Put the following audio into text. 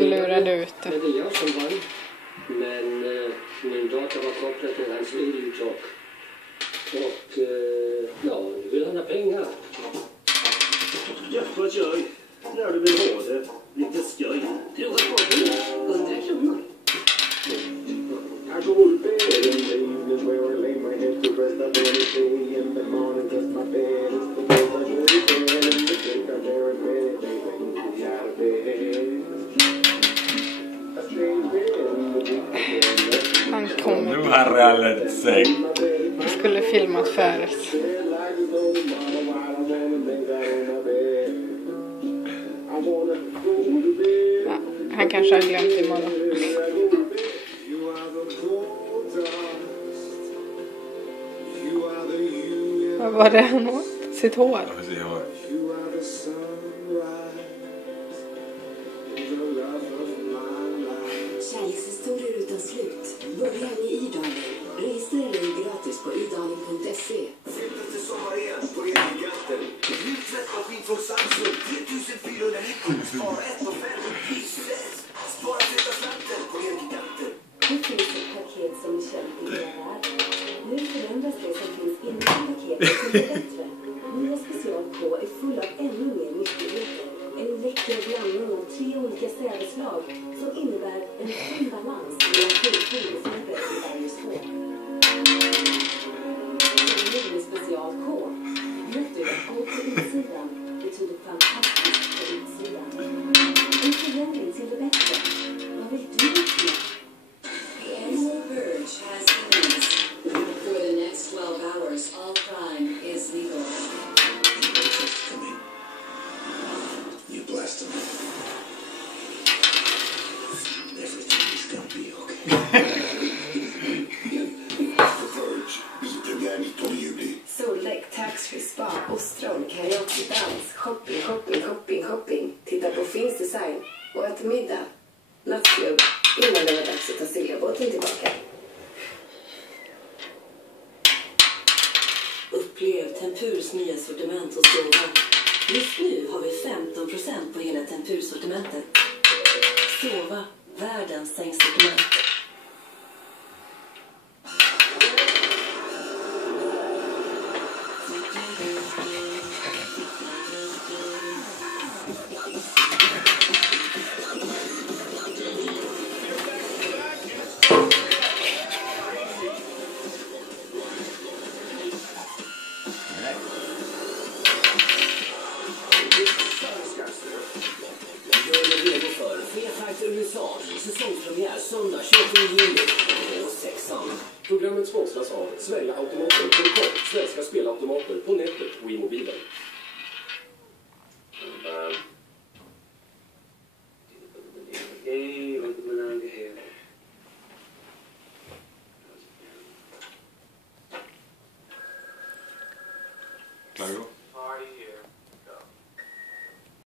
Han lurade ut det. Det är jag som vann. Men min dator var kopplad till hans eluttak. Och ja, nu vill han ha pengar. Ja, vad gör? När du vill ha det. Lite skoj. Prova på det. 100 kronor. I go to bed and leave where I lay my head to rest. I do anything in the morning, just my bed. It's the place I go to bed and the thing I dare admit. They make me out of bed. I stay in bed. Han kom. Nu har han rallat sig. Han skulle filmat förut. Ja, han kanske har glömt imorgon. Vad var det han åt? Sitt hår? Ja, precis, hår. Kärlekshistorier utan slut. Börja i Idalning. Registrera dig gratis på idalning.se. Flytta till sommar igen på Elgiganten. Nu tvättar vi från Samsung. 3490. Spara 1 och 5 och priset. Spara flytta slanten på Elgiganten. Det finns ett paket som är känt i hela världen. Nu förändras det som finns inom paketet till det bättre. Nya Special K är full av ännu mer nyttigheter. En läcker blandning av 3 olika sädeslag som innebär en fin balans mellan protein och fiber i varje skål. Nya Special K. Vet du att allt på insidan betyder fantastiskt på utsidan. En förändring till det bättre. Vad vill du uppnå? Verge has news. For the next 12 hours, all crime is legal. You blessed him. Everything is gonna be okay. Verge is premiär 19 juli. Soldäck, taxfree, spa, ostron, karaoke, dans, shopping, shopping, shopping, shopping. Titta på Finns design och äta middag. Nattklubb innan det var dags att ta segelbåten tillbaka. Upplev Tempurs nya sortiment hos Sova. Just nu har vi 15% på hela Tempur-sortimentet. Sova, världens sängsortiment. USA, säsongspremiär söndag 28 juli på 6:an. Programmet sponsras av Sverigeautomater.com, svenska spelautomater på nätet och i mobilen.